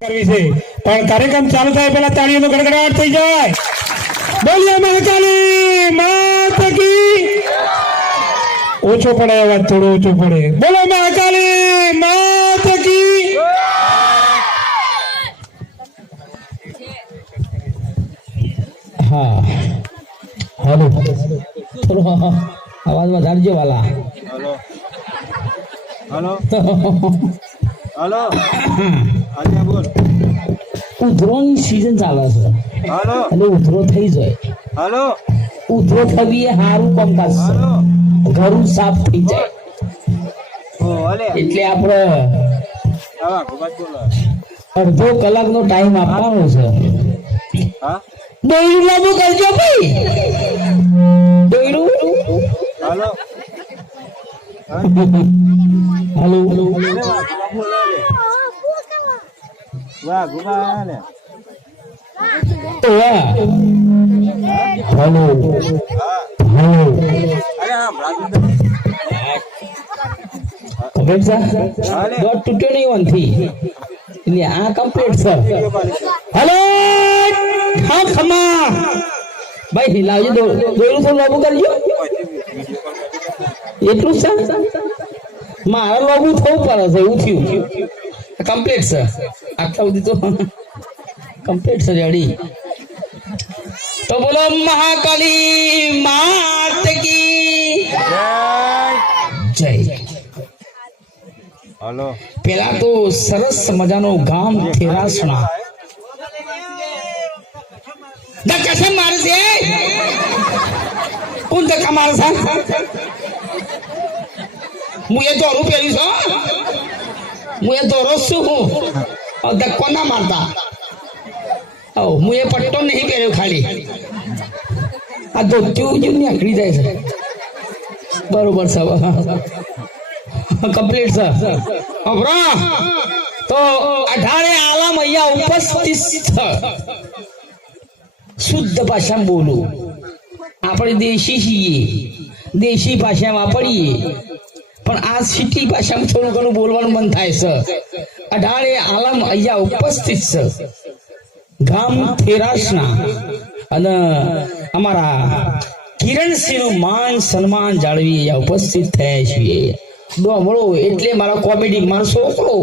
કરવી છે. પણ કાર્યક્રમ ચાલુ થાય પહેલા તાળીઓનો ગડગડાટ થઈ જાય. બોલીએ મહાકાલી માત કી. ઓછો પડે અવાજ થોડો ઓછો પડે. બોલો મહાકાલી માત કી. હા. હાલો. થોડો અવાજમાં વધારજો વાલા. હલો. હલો. હલો. આજે બોલ. ઉધરોની સીઝન ચાલે છે. હલો. એટલે ઉધરો થઈ જાય. હલો. ઉધરો થવી એ સારું હલો છે. ઘરું સાફ થઈ જાય. એટલે આપણે અડધો કલાકનો ટાઈમ આપવાનો છે. હા? દોયડું લાંબુ કરજો ભાઈ. દોડું હલો. હાલો. વાહ ગોબા બોલો લે વાહ. ગોબા લે હા હાલો. અરે આમ રાજુ કમ્પ્લીટ સર દોઢ તૂટ્યો નહીં ઓનથી એટલે આ કમ્પ્લીટ સર. હેલો. હા ખમા. ભાઈ હિલાવજો દો દોયડું થોડું લાગુ કરજો. એટલું છે? મારે લોગું થવું પડે છે એવું થયું કમ્પ્લીટ છે. આટલા સુધી તો કમ્પ્લીટ છે રેડી તો બોલો મહાકાલી માત કી જય. હલો. પેલા તો સરસ મજાનો ગામ થેરાસણા. ધક્કા છે મારે છે? કોણ ધક્કા મારે છે? હું એ દોરું પહેર્યું છો, હું. એ દોરો છું હું. ધક્કો ના મારતા. હું એ પટ્ટો નહીં પહેર્યો ખાલી. આ ધોત્યું જ નીકળી જાય છે. બરોબર છે કમ્પ્લીટ સર અભરા, તો અઢારે આલમ અહીંયા ઉપસ્થિત શુદ્ધ ભાષામાં બોલું. આપણે દેશી છીએ. દેશી ભાષા વાપરીએ. પણ આ સિટી ભાષામાં થોડું ઘણું બોલવાનું મન થાય છે. અઢારે આલમ અહીંયા ઉપસ્થિત છે. ગામ થેરાસના અને અમારા કિરણસિંહનું માન સન્માન જાળવી અહીંયા ઉપસ્થિત થયા છીએ. ડોમળો એટલે મારો કોમેડી મારો છોકરો,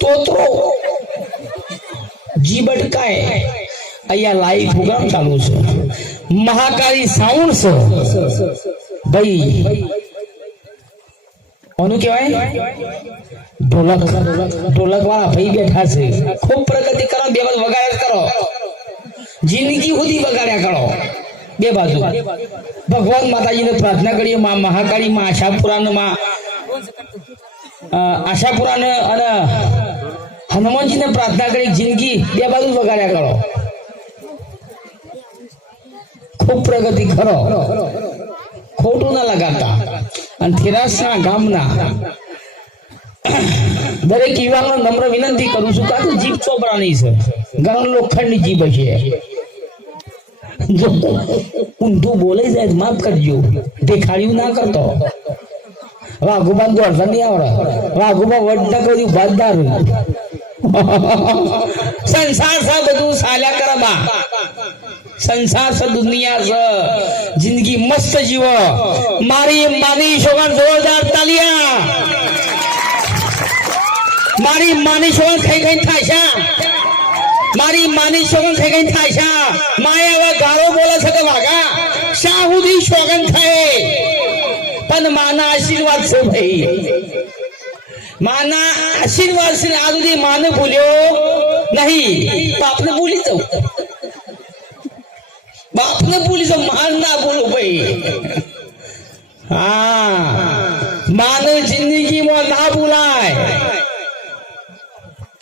તોતરો જી બટકાય અહીંયા લાઈવ પ્રોગ્રામ ચાલુ છે. મહાકાળી સાઉન્ડ છે. ભાઈ કોનું કહેવાય? ઢોલક. બેઠા ખૂબ પ્રગતિ કરો બે બાજુ વગાડ્યા કરો. જિંદગી સુધી વગાડ્યા કરો. બે ભગવાન માતાજીને પ્રાર્થના કરીએ માં મહાકાળી માં આશાપુરાણમાં અ, આશાપુરાણ અને હનુમાનજીને પ્રાર્થના કરી જિંદગી બે બાજુ વગાડ્યા કરો. ખૂબ પ્રગતિ કરો. ખોટું ના લગાડતા. અને થેરાસના ગામના દરેક યુવાનો નમ્ર વિનંતી કરું છું કાં તો જીભ ચોપરાની છે. ગરમ લોખંડની જીભ હશે. જો ઊંધું બોલે જાય માફ કરજો. દેખાડ્યું ના કરતો. વાઘુબા દોડતા નહીં આવડે. વાઘુબા વડ ના કર્યું બાદદાર સંસાર સા બધું સાલ્યા કરે બા સંસાર છે દુનિયા છે જિંદગી મસ્ત જીવો. મારી માની શોગન જોરદાર તાલિયા. મારી માની શોગન થઈ ગઈ થાય છે. મારી માની શોગન થઈ ગઈ થાય છે. માએ હવે ગાળો બોલે છે કે વાઘા? શાહુદી શોગન થાય? પણ માના આશીર્વાદ છે ભાઈ. માના આશીર્વાદ છે. આ સુધી માને ભૂલ્યો નહીં. બાપને ભૂલી જાઉં. બાપને ભૂલી જાઉં માન ના બોલો ભાઈ. હા. માને જિંદગીમાં ના ભૂલાય.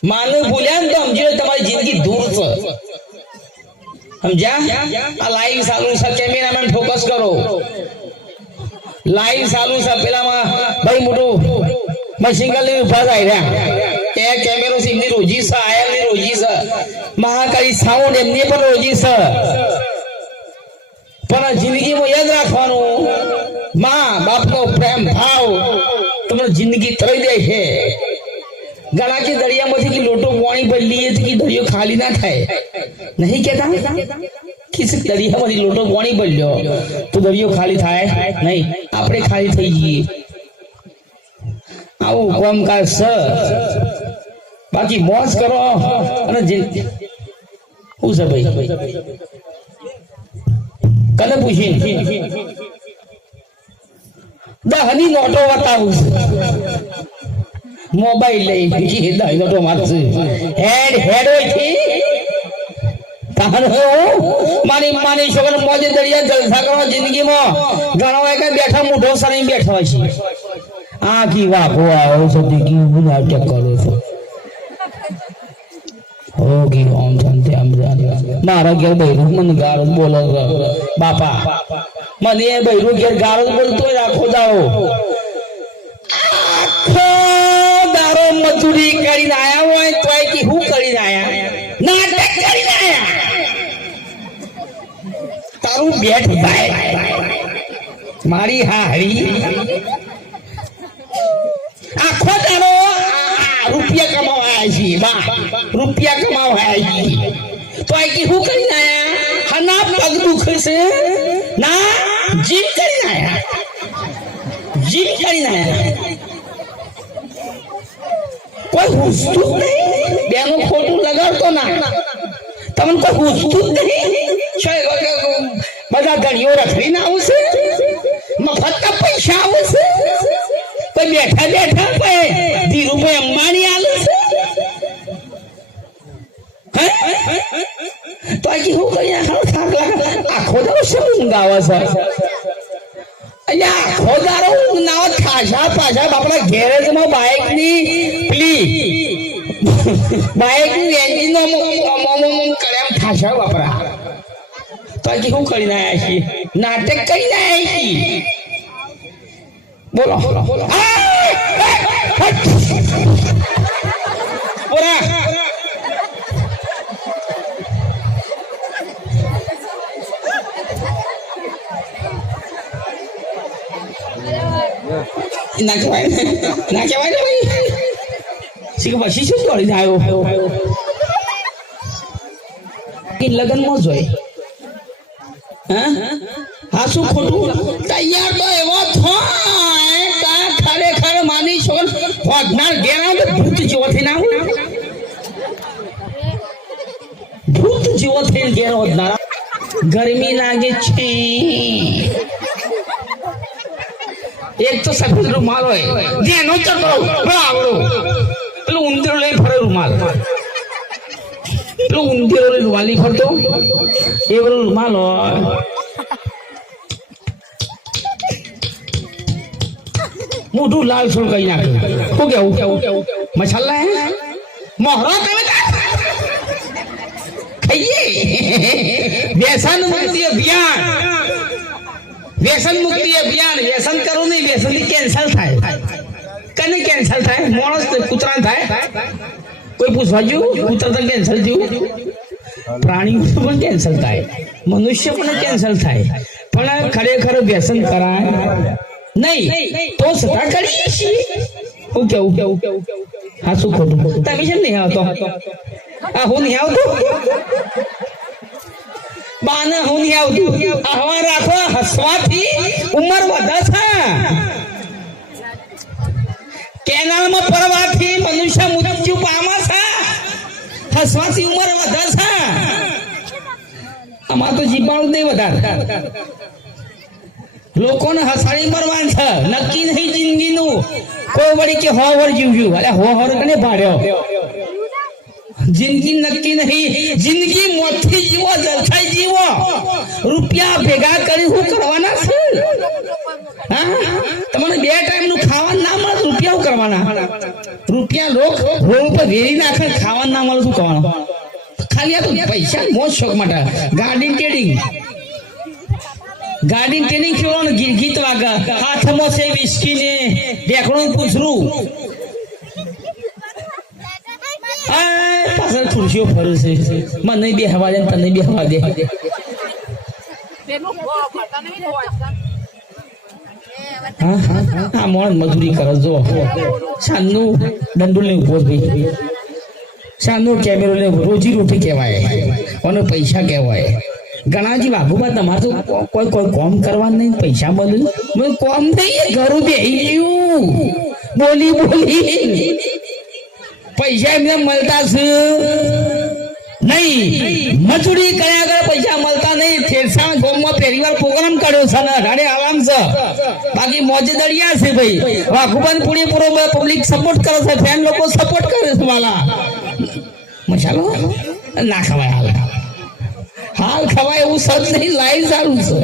માને ભૂલ્યા ને તો સમજી તમારી જિંદગી દૂર છે. સમજ્યા? આ લાઈવ ચાલુ છે, કેમેરામેન ફોકસ કરો. લાઈવ ચાલુ છે, પેલામાં ભાઈ મોટું મશીનગલની ઊભા થાય રહ્યા. એ કેમેરો સિંગની રોજી છે આયલની રોજી છે. મહાકાળી સાઉન્ડ એમની પણ રોજી છે. પણ જિંદગીમાં યાદ રાખવાનું માં, બાપનો પ્રેમ, ભાવ તમને જિંદગી તરી દે છે. ઘણા કે દરિયામાંથી કે લોટો પાણી લઈએ કે દરિયો ખાલી ના થાય. નહીં કેતા કે દરિયામાંથી લોટો પાણી ભર્યો તો દરિયો ખાલી થાય? નહીં, આપણે ખાલી થઈ જઈએ. આવું કામકાજ સ બાકી મોજ કરો અને શું છે ભાઈ? કને પૂછી દહની નોટો બતાવું મોબાઈલ લઈ બીજી દહની નોટો મારશે હેડ હેડ હોય છે મારી માની છોકરા મોજે દરિયા જલસા કરો જિંદગીમાં. ઘણો એક બેઠા મોઢો સરી બેઠો છે. આ કી વાપો આવો છો દીકી હું નાટક કરો છો. ઓ કી ઓમ શાંતિ જાને મારા ઘેર બૈરું મને ગાળો બોલો. બાપા, મને એ બૈરું ઘેર ગાળો બોલતો આખો દાડો. આખો દારો મજૂરી કરીને આયા હોય તોય કે હું કરીને આયા? નાટક કરીને આયા? તારું બેઠ ભાઈ. મારી હા હારી આખો દારો રૂપિયા કમાવા આવ્યા છીએ, બા. રૂપિયા કમાવા આવ્યા છીએ. તો આ કે શું કરીને આયા હના પગ દુખે છે ના જીમ કરીને આયા જીમ કરીને આયા કોઈ હુસતું જ નહીં બેનો ખોટું લગાડતો ના તમને કોઈ હુસતું જ નહીં છે, બધા ધણીઓ ઊંઘ આવે છે અહીંયા ખોદારો દાડો ઊંઘ ના આવે થાશા પાછા બાપડા ગેરેજમાં બાઇકની પેલી બાઇકની એન્જિન કર્યા બાપરા તો આજે શું કરીને આવ્યા છીએ નાટક કરીને આવ્યા છીએ બોલો આ! બોલા ના કહેવાય. ના કહેવાય ને ભાઈ? શીખ પછી શું દોડીને આવ્યો કે લગ્નમાં જ હોય. હા? શું ખોટું? તૈયાર તો એવો થાય તા ખરેખર માની છો હોદનાર ગેરા તો ભૂત જેવો થઈને આવું? ભૂત જેવો થઈને ગેરો ગરમી લાગે છે. એક તો સફેદ રૂમાલ હોય જેનો ચક્રો આવડો પેલું ઉંદરો લઈ ફરે રૂમાલ પેલું ઉંદરો લઈ રૂમાલ નહીં ફરતો. એ પેલું રૂમાલ હોય. મોઢું લાલ છોડ કઈ નાખ્યું શું કેવું? મસાલા હે? મોહરો તમે ખાઈએ. બેસાનું અભિયાન. વ્યસન મુક્તિ અભિયાન વ્યસન કરો નહીં વ્યસન કેન્સલ થાય. કને કેન્સલ થાય? માણસ કૂતરા થાય. કોઈ પૂછવા જેવું? કૂતરા તો કેન્સલ જેવું. પ્રાણી પણ કેન્સલ થાય. મનુષ્ય પણ કેન્સલ થાય. પણ ખરેખર વ્યસન કરાય નહીં. તો છતાં કરીએ છીએ. હું કેવું? કેવું હા, શું ખોટું? તમે છે નહીં આવતો? આ હું નહીં આવતો? બાને હું નહીં આવતું. આહવા રાખો હસવાથી ઉંમર વધે છે. કેનાલમાં પરવાથી મનુષ્ય મૃત્યુ પામે છે. હસવાથી ઉંમર વધે છે. આમાં તો જીવાણું નહીં વધારે. લોકોને હસાડી મરવાન છે. નક્કી નહીં જિંદગીનું. કોઈ વળી કે હો વર જીવ્યું અરે હો હર કને ભાડ્યો. જિંદગી નક્કી નહીં. જિંદગી મોતથી જીવો, જલસાઈ જીવો. રૂપિયા ભેગા કરી શું કરવાના છે? હા? તમને બે ટાઈમનું ખાવાનું ના મળે રૂપિયા કરવાના? રૂપિયા લોક રોડ ઉપર વેરી નાખે, ખાવાનું ના મળે શું કરવાનું? ખાલી આ તો પૈસા મોજ શોખ માટે. Garden trading. ગાડી ટ્રેનિંગ ખેવાનું ગીત વાગે. હાથમાં છે વિસ્કી ને ઢેકણું પૂછરું. પાછળ ખુરશીઓ ફરે છે. મને બે હવા દે તને બે હવા દે. હા હા મોણ મજૂરી કરો જો. સાંજનું દંડુલ ને ઊભો ભાઈ સાંજનો કેમેરો ને રોજી રોટી કહેવાય. અને પૈસા કહેવાય. ઘણાજી બાબુબા તમારે તો કોઈ કોઈ કોમ કરવા નહીં પૈસા મળે. કોમ નહીં ઘરું બે ગયું. બોલી બોલી. પૈસા એમને મળતા છે? નહીં. મજૂરી કર્યા આગળ પૈસા મળતા નહીં. થેરસા ગામમાં પહેલી વાર પ્રોગ્રામ કાઢ્યો છે ને અઢારે આરામ છે. બાકી મોજે દળિયા છે ભાઈ. વાઘુબાન પૂરેપૂરો પબ્લિક સપોર્ટ કરે છે. ફેન લોકો સપોર્ટ કરે છે વાલા. મસાલો ના ખવાય હાલ. હાલ ખવાય એવું સજ નહીં, લાઈવ સારું છે.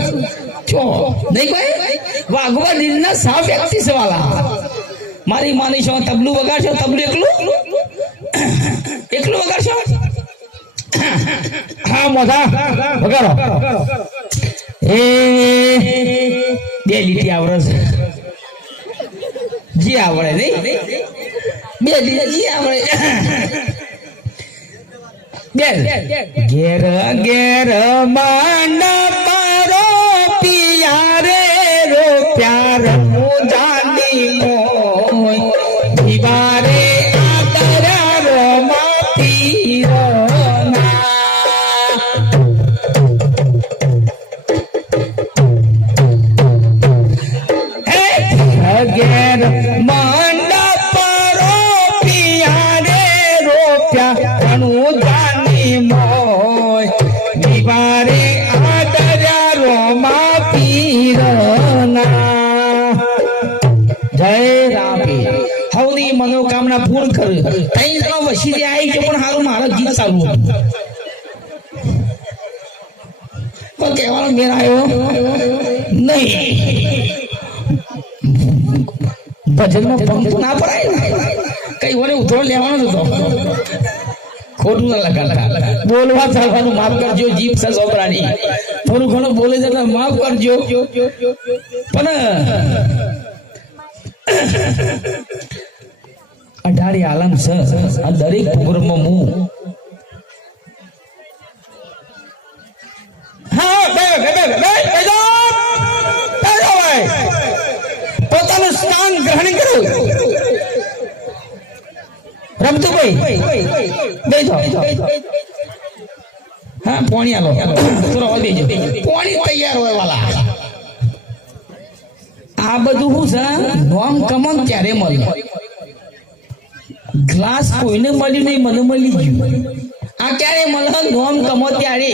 ચો નહીં કોઈ વાઘુબા દિલના સાફ વ્યક્તિ છે વાલા. મારી માની છો, તબલું વગાડશો, તબલું એકલું? એકલું વગાડશો? હા મોઢા વગાડો. એ, બે લીટી આવડે જી આવડે નહીં? બે લીટી જી આવડે. બેલ. ઘેર ઘેર માંડ પારો, પિયારે રો પ્યાર મુજાની જય રાપી હવની મનોકામના પૂર્ણ કર. તઈ તો વસીથી આવી કે પણ હારું મારા ગીત ચાલુ પણ કહેવાનો મેર આવ્યો, નહીં. ભજનમાં પંપ ના પડાય. કઈ વડે ઉતરો લેવાનો હતો. ખોટું ના લગાડતા. બોલવા ચાલવાનું માફ કરજો, જીભ છે સોપરાની. થોડું ઘણું બોલે છે માફ કરજો. પણ અઢારે આલમ છે. આ દરેક પ્રોગ્રામમાં હું. ભાઈ. પોતાનું સ્થાન ગ્રહણ કરો રમતુભાઈ બે હા, પોણી આલો. થોડો પોણી તૈયાર હોય વાલા. આ બધું શું છે, નોમ કમન ક્યારે મળે. ગ્લાસ કોઈને મળ્યું નહીં, મને મળી ગયું. આ ક્યારે મળે? નોમ કમો ત્યારે.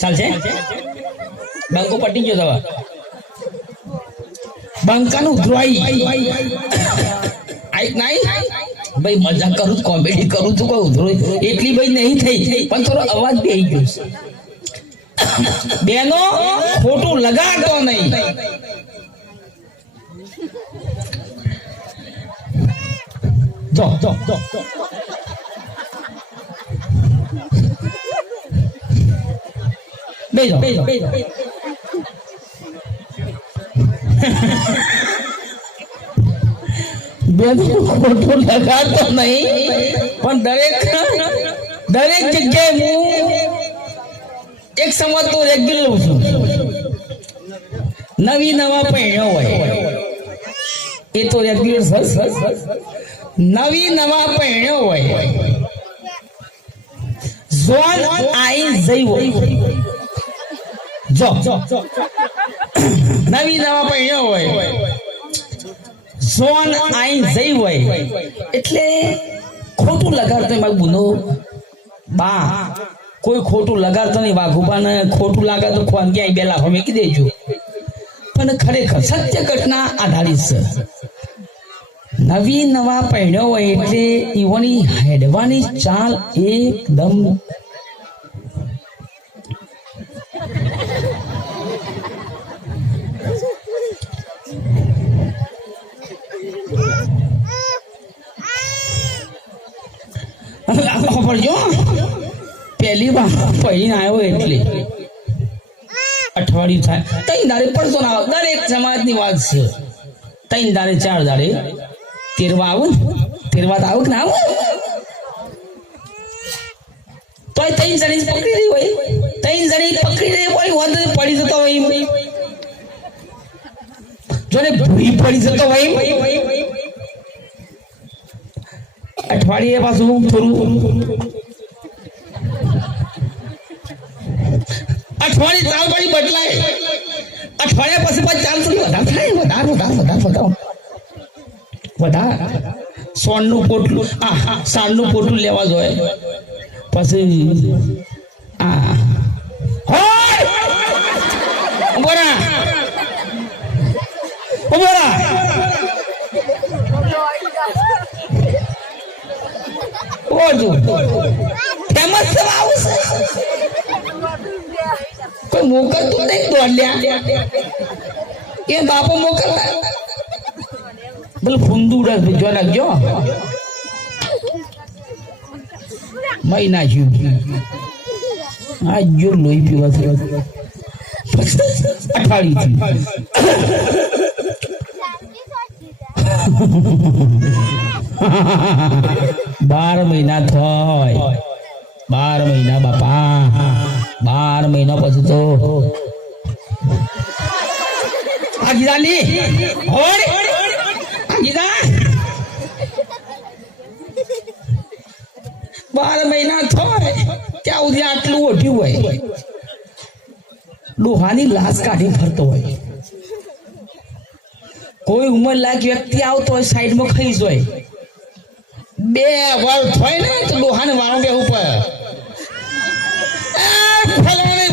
ચાલશે? બંકો પટી ગયો દવા બંકાનું ઉતરવાઈ આઈ નહીં ભાઈ મજા કરું કોમેડી કરું છું, કોઈ ઉધરો એટલી ભાઈ નહીં થઈ, પણ થોડો અવાજ બે ગયો છે. બેનો ખોટું લગાડતો નહીં. જો જો જો. બેજો બેજો બેજો બેનો ખોટું લગાડતો નહીં પણ દરેક દરેક જગ્યાએ હું એક સંવાદ તો રેગ્યુલર લઉં છું નવી નવા પહેણ્યો હોય એ તો રેગ્યુલર નવી નવા પહેણ્યો હોય ઝોન આઈ જઈ હોય જો નવી નવા પહેણ્યો હોય. ઝોન આઈન જઈ હોય. એટલે ખોટું લગાડતો માગ ગુનો બા, કોઈ ખોટું લગાડતો નહીં. વાઘુબાને ખોટું લાગે તો ખોનગી અહીં બે લાફો મેકી દેજો. પણ ખરેખર સત્ય ઘટના આધારિત છે. નવી નવા પહેણ્યો હોય એટલે ઈવોની હેડવાની ચાલ એકદમ ખબર જો પહેલી વાર પહેરીને આવ્યો એટલે. અઠવાડિયું થાય. તઈ દાડે પડતો ના. દરેક સમાજની વાત છે. તઈ દાડે, ચાર દાડે. તેરવા આવું? તેરવા તો આવું કે ના આવું. તોય ત્રણ જણી પકડી રહી હોય. ત્રણ જણી પકડી રહી હોય. વધ પડી જતો હોય જોને ભૂરી પડી જતો હોય અઠવાડિયે પાછું થોડું અઠવાડિયે ચાલ પાણી બદલાય. અઠવાડિયા પછી પાછી ચાલ થોડી વધારે થાય વધારે વધારે વધારે વધારે. વધારે. સોનનું પોટલું આ હા, સાલનું પોટલું લેવા જોઈએ. પછી આ હોય! ઊભો પહોંચો ફેમસ થવા આવશે તો મોકલતું નહીં દોડ્યા એ બાપો મોકલતા. બોલ, ફૂંદુ ઉડા ભેજો નાખજો મહી નાખ્યું આ જો લોહી પીવા થયો અઠાળી થી બાર મહિના થાય બાર મહિના બાપા. બાર મહિના પછી તો આ ગીદા બાર મહિના થાય ત્યાં સુધી આટલું ઓઢ્યું હોય. ડોહાની લાશ કાઢી ફરતો હોય. કોઈ ઉંમર લાયક વ્યક્તિ આવતો હોય, સાઈડમાં ખાઈ જાય બે વાળ થાય ને તો ડોહાને વાળો બે ઉપર ફલાણી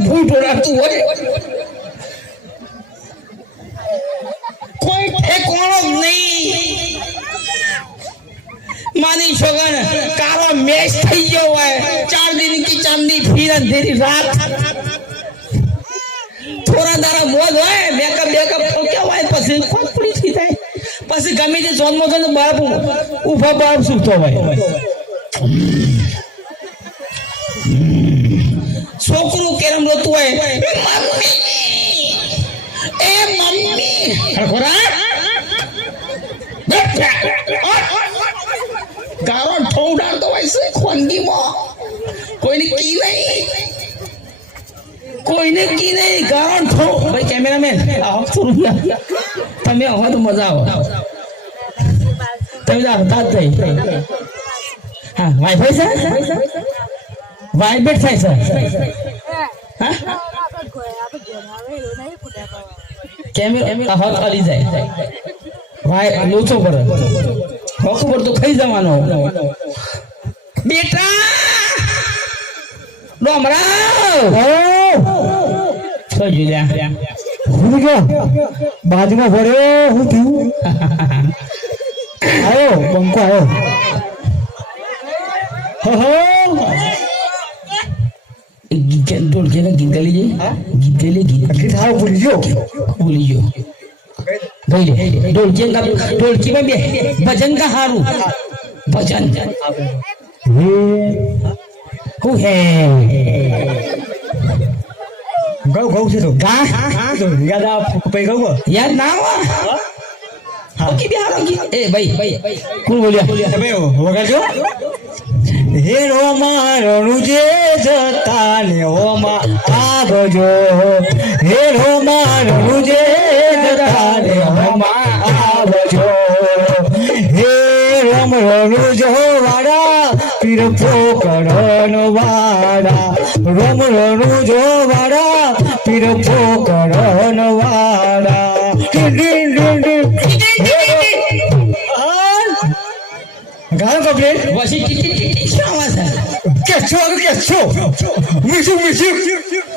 ભૂટ ઓળાતું હોય કોઈ ઠેકોણો નહીં માની છોકર કારો મેચ થઈ ગયો હોય ચાર દિન કી ચાંદી ફીર અંધેરી રાત. થોડા દારા મોજ હોય મેકઅપ બેકઅપ ઓકે હોય? પછી ખોપડી થઈ જાય. પછી ગમે તે જોનમાં ગયો બાપ ઊભા બાપ સૂતો હોય છોકરું કેરમ રોતું હોય મમ્મી એ મમ્મી. ખોરા. ઠોડાડતો હોય કોઈને કી નહીં કોઈને કી નહીં ગારો થો ભાઈ કેમેરામેન આવો થોડું યાર. તમે આવો તો મજા આવો તમે જાઓ તાત થઈ હા વાઈફાઈ સર વાઇબ્રેટ થાય સર કેમેરા હાથ હલી જાય ભાઈ લોચો પર હોક પર તો ખાઈ જવાનો બેટા! ડોમરા! હું ગયો બાજુમાં ભર્યો હું થયું? આવ્યો બંકો આવ્યો હો હો. ગીત ગાલી જાય ગીત ગાલી ગીત ગીત ભૂલી ગયો. ભૂલી ગયો. ઢોલકી કા ઢોલકી માં બે? ભજન કા હારું? ભજન. હે હું હે ગૌ ગૌ છે તો ગા તો આ પૈ ગૌ યાર ના આવા ઓકે બિહાર ઓકે એ ભાઈ ભાઈ કોણ બોલ્યા તમે વગાડજો હે રોમા રણુજે જતા ને હોમાં આવજો હે રોમા રણુજે જતા ને હોમાં આવજો હે રોમ રણુજો વીર પોકરણ વાળા રમણનું જો વાળા. પીર પોકરણ વાળા કે છો કે છો? મિસુ મિસુ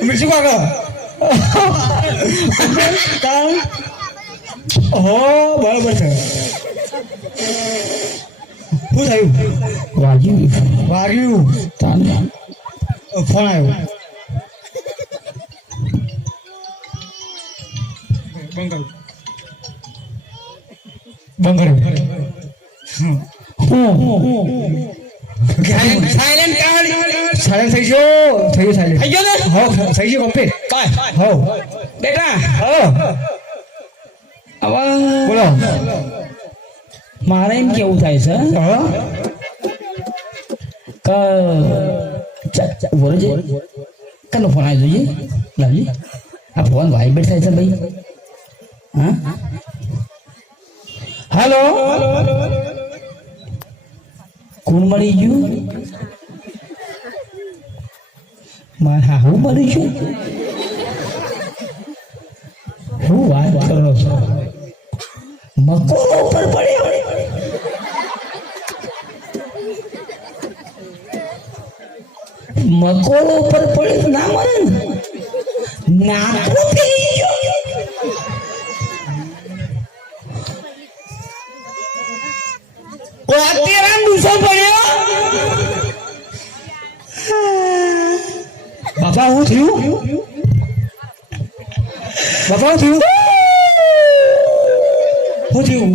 મિસુ કાકા કામ? બરાબર છે. Who are you? Who are you? Who are you? Tan tan. Oh, phone ayo. Bangal. Bangal. Silent card. Silent થઈ ગયો થઈ ગયો silent. થઈ ગયો ને? હો થઈ ગયો કમ્પ્લીટ. કાય. હો. બેટા. હો. આવા બોલો મારે એમ કેવું થાય છે? હા કે, ચા- ચા- ઊભો રહેજે. કાનો ફોન આવી જોઈએ? લાવજી. આ ફોન વાઇબ્રેટ થાય છે ભાઈ. હા? હાલો? કોણ મળી ગયું? મારા હું મળી છું શું વાત કરો છો? ઉપર પડ્યો મકોરો ઉપર પડે ના મરે અત્યારે ડૂસો પડ્યો? બાપા, હું થયું? બાપા થયું હું થયું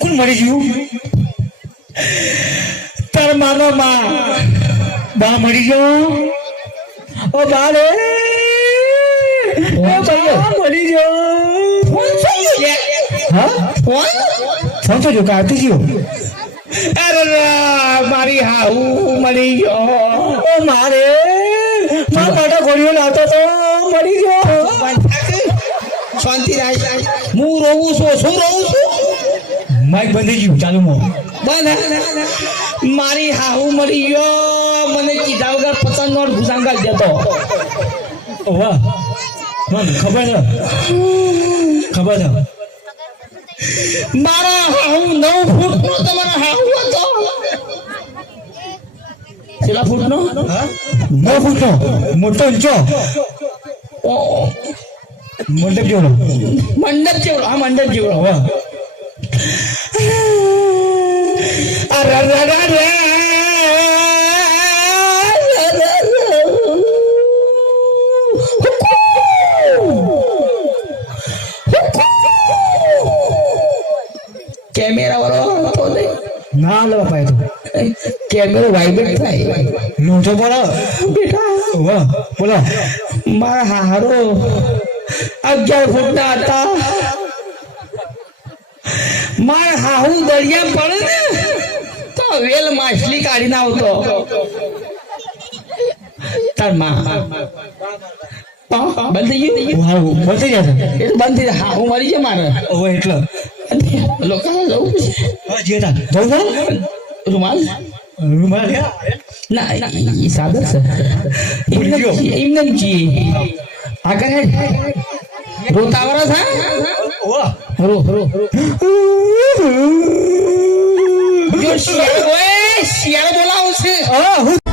કોણ મરી ગયું તાર માનો માં. બા મરી ગયો? ઓ બા રે ઓ બા મરી ગયો. ફોન થઈ ગયો હા? ફોન ફોન તો જો કાઢતી ગયો અરે રા, મારી હાઉ મળી ગયો. ઓ મારે મારા માટે ગોળીઓ લાવતો તો મરી ગયો. શાંતિ રાખ. હું રહું છું શું રહું છું? માઇક બંધી ગયું ચાલુ મો. મારી હાહુ મળી ગયો. મને કીધા વગર પચાસ નોટ ભૂસાંગા દેતો. વાહ. ખબર છે? ખબર છે? મારા હાહુ નવ ફૂટ નો તમારા હાહુ હતો. કેટલા ફૂટ નો નવ ફૂટનો. મોટો ઊંચો મંડપ જેવડો. મંડપ જેવડો હા મંડપ જેવડો. વાહ અરે રે રે રે. કેમેરા વાળો હતો ને. ના લે બાપા તો. કેમેરો વાઇબ્રેટ થાય. લોચો પડે. બેટા. વાહ બોલો. મારા હારો અગિયાર ફૂટના હતા. મારા હાહુ દરિયા પડે ને વેલ માછલી કાઢીને આવતો. તારમાં. હા, બંધ થઈ ગયું? હા બોલતી જશે એ તો બંધ થઈ જાય હાહુ મરી જાય મારે. હવે એટલે. લોકો જવું હા જે તા જવું પડે રૂમાલ? રૂમાલ ના એ સાદર છે. એમને ગયો. જ- એમને જ છીએ આગળ હેડ. રોતાવરા છે? વાહ રો 喂学位，写了个老师。